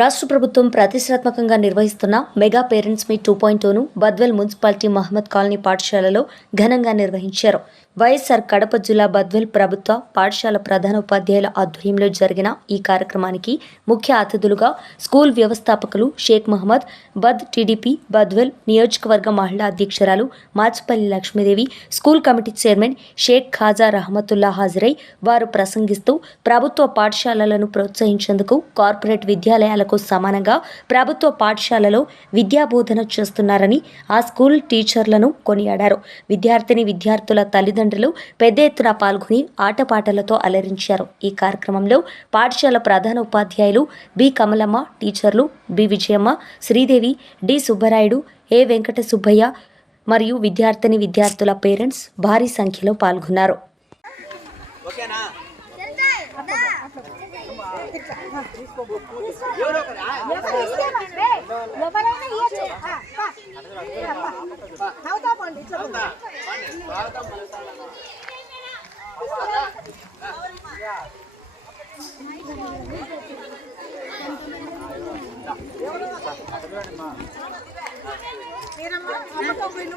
రాష్ట్ర ప్రభుత్వం ప్రతిష్టాత్మకంగా నిర్వహిస్తున్న mega parents meet two point టూను Badvel municipality Mohammed colony పాఠశాలలో ఘనంగా నిర్వహించారు. వైఎస్ఆర్ కడప జిల్లా బద్వెల్ ప్రభుత్వ పాఠశాల ప్రధాన ఉపాధ్యాయుల ఆధ్వర్యంలో జరిగిన ఈ కార్యక్రమానికి ముఖ్య అతిథులుగా స్కూల్ వ్యవస్థాపకులు షేక్ మహమ్మద్ బద్ టీడీపీ బద్వెల్ నియోజకవర్గ మహిళా అధ్యక్షురాలు Machipalli Lakshmidevi school committee chairman Sheikh Khaja Rahamatulla హాజరై వారు ప్రసంగిస్తూ ప్రభుత్వ పాఠశాలలను ప్రోత్సహించేందుకు కార్పొరేట్ విద్యాలయాలకు సమానంగా ప్రభుత్వ పాఠశాలలో విద్యాబోధన చేస్తున్నారని ఆ స్కూల్ టీచర్లను కొనియాడారు. విద్యార్థిని విద్యార్థుల తల్లిదండ్రులు పెద్ద ఎత్తున పాల్గొని ఆటపాటలతో అలరించారు. ఈ కార్యక్రమంలో పాఠశాల ప్రధాన ఉపాధ్యాయులు బి. కమలమ్మ టీచర్లు B. Vijayamma Sridevi D. Subbarayudu A. Venkata Subbaiah మరియు విద్యార్థిని విద్యార్థుల పేరెంట్స్ భారీ సంఖ్యలో పాల్గొన్నారు. ఓకేనా? ఎవరైనా ఇయ్యచ్చు అవుతా పోండి ఇట్లా మీరమ్మా పోయిన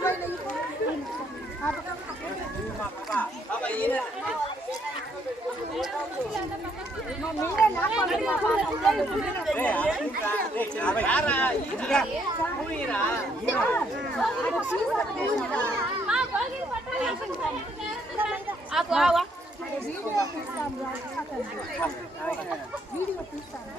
ఇల్లు. ఆ పక్క బాబా ఈయన నిన్నే నాకు పంపిన రారా ఈయన నువ్వు ఈయన వీడియో తీస్తాను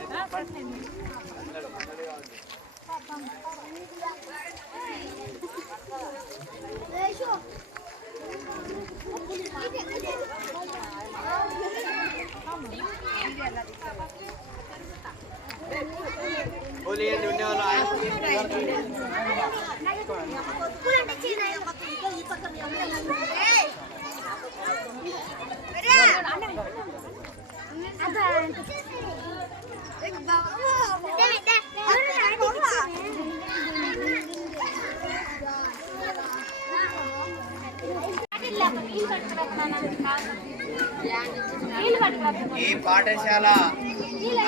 ఈ పాఠశాల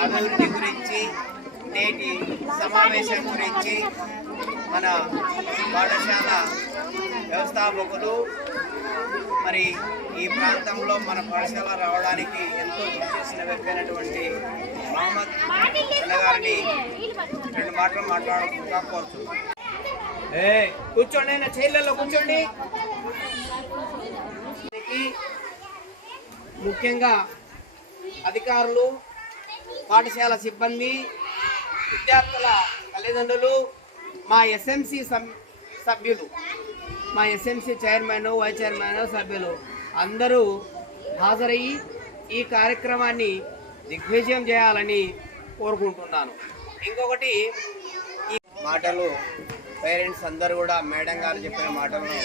అభివృద్ధి గురించి నేటి సమావేశం గురించి మన పాఠశాల వ్యవస్థాపకులు మరి ఈ ప్రాంతంలో మన పాఠశాల రావడానికి ఎంతో కృషి చేసిన వ్యక్తి అయినటువంటి మహమ్మద్ అన్న గారిని రెండు మాటలు మాట్లాడుకుంటా కోరుతున్నాం ఏ కూర్చోండి నా చైర్లలో కూర్చోండి. దీనికి ముఖ్యంగా అధికారులు పాఠశాల సిబ్బంది విద్యార్థుల తల్లిదండ్రులు మా ఎస్ఎంసి సభ్యులు మా ఎస్ఎంసి చైర్మన్ వైస్ చైర్మన్ సభ్యులు అందరూ హాజరయ్యి ఈ కార్యక్రమాన్ని దిగ్విజయం చేయాలని కోరుకుంటున్నాను. ఇంకొకటి ఈ మాటలు పేరెంట్స్ అందరూ కూడా మేడం గారు చెప్పిన మాటలను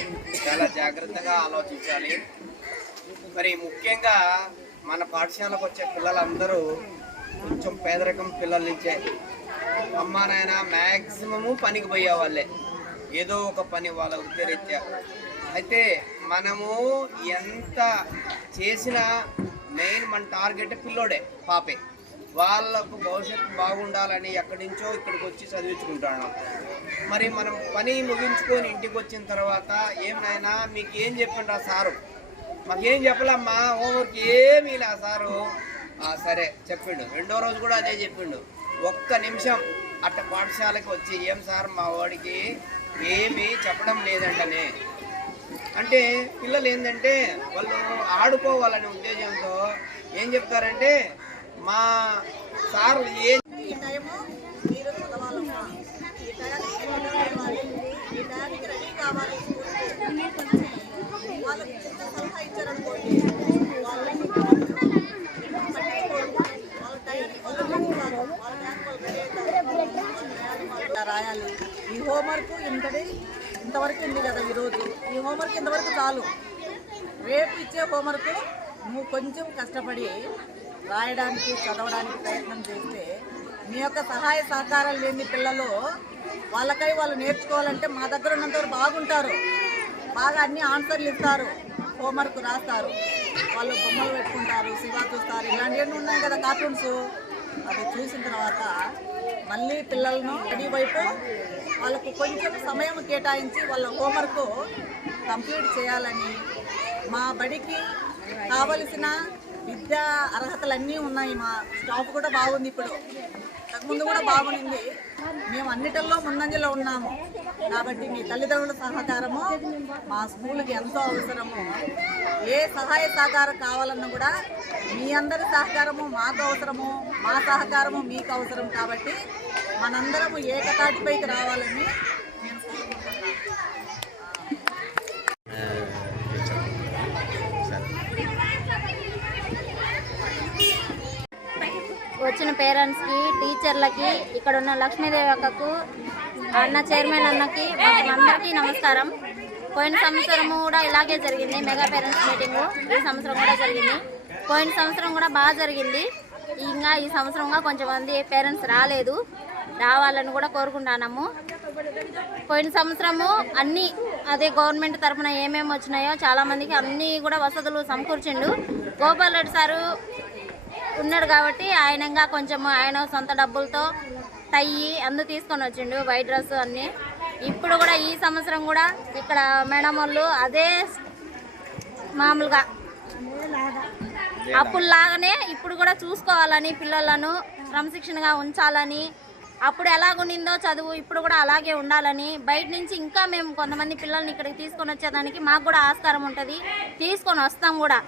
చాలా జాగ్రత్తగా ఆలోచించాలి. మరి ముఖ్యంగా మన పాఠశాలకు వచ్చే పిల్లలందరూ కొంచెం పేదరికం పిల్లల నుంచే. అమ్మా నాయన మ్యాక్సిమము పనికి పోయే వాళ్ళే. ఏదో ఒక పని వాళ్ళ వృత్తిరీత్యా. అయితే మనము ఎంత చేసినా మెయిన్ మన టార్గెట్ పిల్లోడే పాపే. వాళ్ళకు భవిష్యత్తు బాగుండాలని ఎక్కడి నుంచో ఇక్కడికి వచ్చి చదివించుకుంటాను మరి మనం పని ముగించుకొని ఇంటికి వచ్చిన తర్వాత ఏమైనా మీకు ఏం చెప్పిండ్రా సారు? మాకేం చెప్పలమ్మా హోంవర్క్ ఏమీ లే సారు. సరే చెప్పిండు. రెండో రోజు కూడా అదే చెప్పిండు. ఒక్క నిమిషం అట్ట పాఠశాలకు వచ్చి ఏం సార్ మా వాడికి ఏమీ చెప్పడం లేదంటనే. అంటే పిల్లలు ఏంటంటే వాళ్ళు ఆడుకోవాలనే ఉద్దేశంతో ఏం చెప్తారంటే మా సార్ ఏం ఈ టైము మీరు చదవాలమ్మా ఈ టయానికి మీరు చదవాలి ఈ టయానికి రెడీ కావాలి వాళ్ళకి చిన్న సలహా ఇచ్చారనుకోండి వాళ్ళకి పట్టించుకోరు. వాళ్ళ టయానికి వాళ్ళు రెడీ కాదు. వాళ్ళ టయానికి వాళ్ళు రెడీ అవుతారు. వాళ్ళ టయానికి వాళ్ళు రాయాలి ఈ హోంవర్క్ ఇంతటి ఇంతవరకు ఉంది కదా ఈరోజు ఈ హోంవర్క్ ఇంతవరకు చాలు రేపు ఇచ్చే హోంవర్క్ నువ్వు కొంచెం కష్టపడి రాయడానికి చదవడానికి ప్రయత్నం చేస్తే మీ యొక్క సహాయ సహకారాలు లేని పిల్లలు వాళ్ళకై వాళ్ళు నేర్చుకోవాలంటే మా దగ్గర ఉన్నంతవరకు బాగుంటారు. బాగా అన్ని ఆన్సర్లు ఇస్తారు. హోంవర్క్ రాస్తారు. వాళ్ళు బొమ్మలు పెట్టుకుంటారు సినిమా చూస్తారు. ఇలాంటివన్నీ ఉన్నాయి కదా కార్టూన్స్. అది చూసిన తర్వాత మళ్ళీ పిల్లలను స్టడీ వైపు వాళ్ళకు కొంచెం సమయం కేటాయించి వాళ్ళ హోంవర్క్ కంప్లీట్ చేయాలని మా బడికి కావలసిన విద్యా అర్హతలన్నీ ఉన్నాయి. మా స్టాఫ్ కూడా బాగుంది ఇప్పుడు. ముందు కూడా బాగుంది మేము అన్నిటిల్లో ముందంజలో ఉన్నాము. కాబట్టి మీ తల్లిదండ్రుల సహకారము మా స్కూల్కి ఎంతో అవసరము. ఏ సహాయ సహకారం కావాలన్నా కూడా మీ అందరి సహకారము మాకు అవసరము మా సహకారము మీకు అవసరం. కాబట్టి మనందరము ఏకతాటిపైకి రావాలని వచ్చిన పేరెంట్స్కి టీచర్లకి ఇక్కడ ఉన్న లక్ష్మీదేవి అక్కకు అన్న చైర్మన్ అన్నకి అందరికీ నమస్కారం. పోయిన సంవత్సరం కూడా ఇలాగే జరిగింది మెగా పేరెంట్స్ మీటింగు ఈ సంవత్సరం కూడా జరిగింది. పోయిన సంవత్సరం కూడా బాగా జరిగింది. ఇంకా ఈ సంవత్సరంగా కూడా కొంచెం మంది పేరెంట్స్ రాలేదు. రావాలని కూడా కోరుకుంటున్నాము. పోయిన సంవత్సరము అన్నీ అదే గవర్నమెంట్ తరఫున ఏమేమి వచ్చినాయో చాలామందికి అన్నీ కూడా వసతులు సమకూర్చిండు. గోపాల్ రెడ్డి సారు ఉన్నాడు కాబట్టి ఆయనంగా కొంచెం ఆయన సొంత డబ్బులతో టై అందు తీసుకొని వచ్చిండు వైట్ డ్రెస్ అన్ని. ఇప్పుడు కూడా ఈ సంవత్సరం కూడా ఇక్కడ మేడం వాళ్ళు అదే మామూలుగా అప్పుల్లాగానే ఇప్పుడు కూడా చూసుకోవాలని పిల్లలను క్రమశిక్షణగా ఉంచాలని అప్పుడు ఎలాగుండిందో చదువు ఇప్పుడు కూడా అలాగే ఉండాలని బయట నుంచి ఇంకా మేము కొంతమంది పిల్లల్ని ఇక్కడికి తీసుకొని వచ్చేదానికి మాకు కూడా ఆస్కారం ఉంటుంది. తీసుకొని వస్తాం కూడా.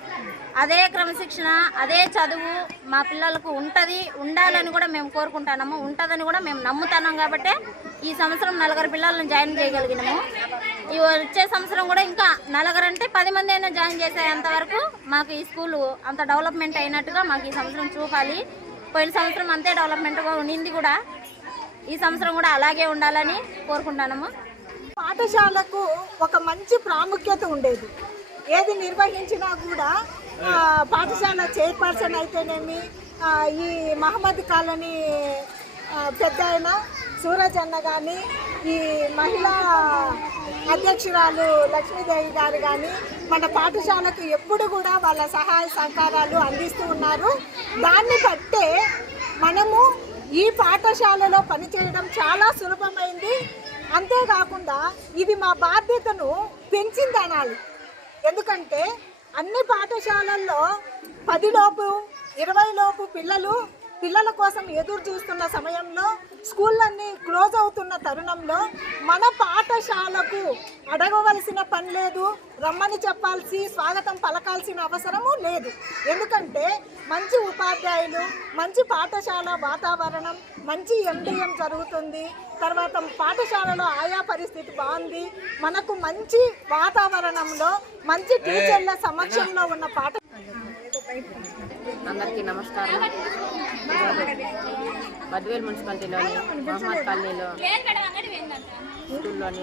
అదే క్రమశిక్షణ అదే చదువు మా పిల్లలకు ఉంటుంది. ఉండాలని కూడా మేము కోరుకుంటున్నాము. ఉంటుందని కూడా మేము నమ్ముతున్నాం కాబట్టి ఈ సంవత్సరం నలుగురు పిల్లలను జాయిన్ చేయగలిగినాము. ఈ వచ్చే సంవత్సరం కూడా ఇంకా నలుగురు అంటే పది మంది అయినా జాయిన్ చేసేంత వరకు మాకు ఈ స్కూల్ అంత డెవలప్మెంట్ అయినట్టుగా మాకు ఈ సంవత్సరం చూపాలి. పోయిన సంవత్సరం అంతే డెవలప్మెంట్గా ఉండింది కూడా. ఈ సంవత్సరం కూడా అలాగే ఉండాలని కోరుకుంటున్నాము. పాఠశాలకు ఒక మంచి ప్రాముఖ్యత ఉండేది. ఏది నిర్వహించినా కూడా పాఠశాల చైర్పర్సన్ అయితేనేమి ఈ మహమ్మద్ కాలనీ పెద్ద ఆయన సూరజ్ అన్న కానీ ఈ మహిళా అధ్యక్షురాలు లక్ష్మీదేవి గారు కానీ మన పాఠశాలకు ఎప్పుడు కూడా వాళ్ళ సహాయ సహకారాలు అందిస్తూ ఉన్నారు. దాన్ని బట్టే మనము ఈ పాఠశాలలో పనిచేయడం చాలా సులభమైంది. అంతేకాకుండా ఇది మా బాధ్యతను పెంచింది అనాలి ఎందుకంటే అన్ని పాఠశాలల్లో పదిలోపు ఇరవై లోపు పిల్లలు పిల్లల కోసం ఎదురు చూస్తున్న సమయంలో స్కూళ్ళన్నీ క్లోజ్ అవుతున్న తరుణంలో మన పాఠశాలకు అడగవలసిన పని లేదు రమ్మని చెప్పాల్సి స్వాగతం పలకాల్సిన అవసరము లేదు. ఎందుకంటే మంచి ఉపాధ్యాయులు మంచి పాఠశాల వాతావరణం మంచి ఎండిఎం జరుగుతుంది. తర్వాత పాఠశాలలో ఆయా పరిస్థితి బాగుంది. మనకు మంచి వాతావరణంలో మంచి టీచర్ల సమక్షంలో ఉన్న పాఠ అందరికీ నమస్కారం. బద్వేల్ మున్సిపాలిటీలోని మహమ్మద్ కాలనీలో స్కూల్లోని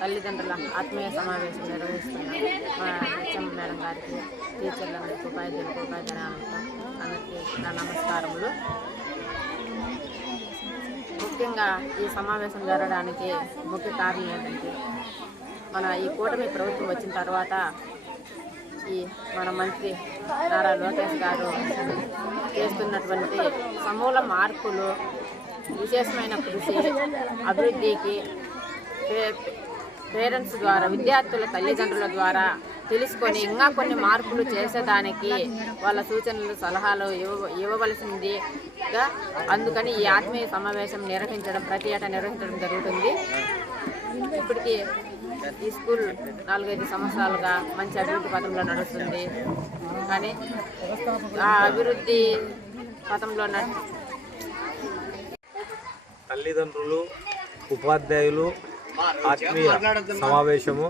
తల్లిదండ్రుల ఆత్మీయ సమావేశం నిర్వహిస్తున్నారు మా హెచ్ఎం మేడం గారికి టీచర్లందరికీ ఉపాధ్యాయులకు ఉపాధ్యాయులకు అందరికీ నా నమస్కారములు. ముఖ్యంగా ఈ సమావేశం జరగడానికి ముఖ్య కారణం ఏంటంటే మన ఈ కూటమి ప్రభుత్వం వచ్చిన తర్వాత ఈ మన మంత్రి నారా లోకేష్ గారు చేస్తున్నటువంటి సమూల మార్పులు విశేషమైన కృషి అభివృద్ధికి పే- పేరెంట్స్ ద్వారా విద్యార్థుల తల్లిదండ్రుల ద్వారా తెలుసుకొని ఇంకా కొన్ని మార్పులు చేసేదానికి వాళ్ళ సూచనలు సలహాలు ఇవ్వ ఇవ్వవలసిందిగా అందుకని ఈ ఆత్మీయ సమావేశం నిర్వహించడం ప్రతి ఏటా నిర్వహించడం జరుగుతుంది. ఇప్పటికీ ఈ స్కూల్ నాలుగైదు సంవత్సరాలుగా మంచి అభివృద్ధి పథంలో నడుస్తుంది. కానీ ఆ అభివృద్ధి పథంలో తల్లిదండ్రులు ఉపాధ్యాయులు ఆత్మీయ సమావేశము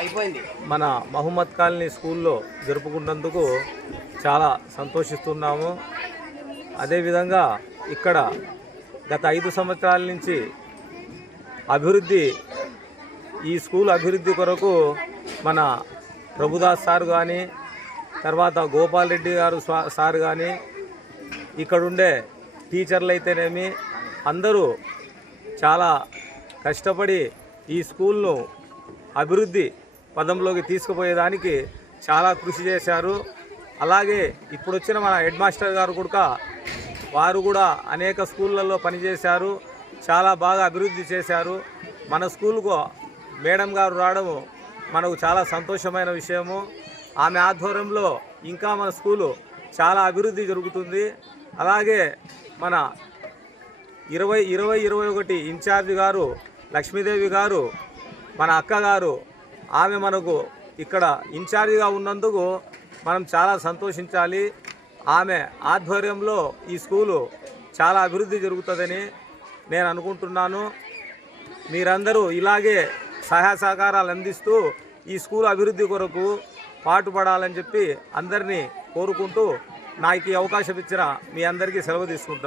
అయిపోయింది మన మహమ్మద్ కాలనీ స్కూల్లో జరుపుకున్నందుకు చాలా సంతోషిస్తున్నాము. అదేవిధంగా ఇక్కడ గత ఐదు సంవత్సరాల నుంచి అభివృద్ధి ఈ స్కూల్ అభివృద్ధి కొరకు మన ప్రభుదాస్ సార్ కానీ తర్వాత గోపాల్ రెడ్డి గారు సార్ కానీ ఇక్కడుండే టీచర్లు అయితేనేమి అందరూ చాలా కష్టపడి ఈ స్కూల్ను అభివృద్ధి పదంలోకి తీసుకుపోయేదానికి చాలా కృషి చేశారు. అలాగే ఇప్పుడు వచ్చిన మన హెడ్ మాస్టర్ గారు కూడా వారు కూడా అనేక స్కూళ్ళల్లో పనిచేశారు. చాలా బాగా అభివృద్ధి చేశారు. మన స్కూల్కు మేడం గారు రావడము మనకు చాలా సంతోషమైన విషయము. ఆమె ఆధ్వర్యంలో ఇంకా మన స్కూలు చాలా అభివృద్ధి జరుగుతుంది. అలాగే మన ఇరవై ఇరవై ఇరవై ఒకటి ఇన్ఛార్జ్ గారు లక్ష్మీదేవి గారు మన అక్కగారు ఆమె మనకు ఇక్కడ ఇన్ఛార్జిగా ఉన్నందుకు మనం చాలా సంతోషించాలి. ఆమె ఆధ్వర్యంలో ఈ స్కూలు చాలా అభివృద్ధి జరుగుతుందని నేను అనుకుంటున్నాను. మీరందరూ ఇలాగే సహాయ సహకారాలు అందిస్తూ ఈ స్కూల్ అభివృద్ధి కొరకు పాటుపడాలని చెప్పి అందరినీ కోరుకుంటూ నాకు ఈ అవకాశం ఇచ్చిన మీ అందరికీ సెలవు తీసుకుంటాను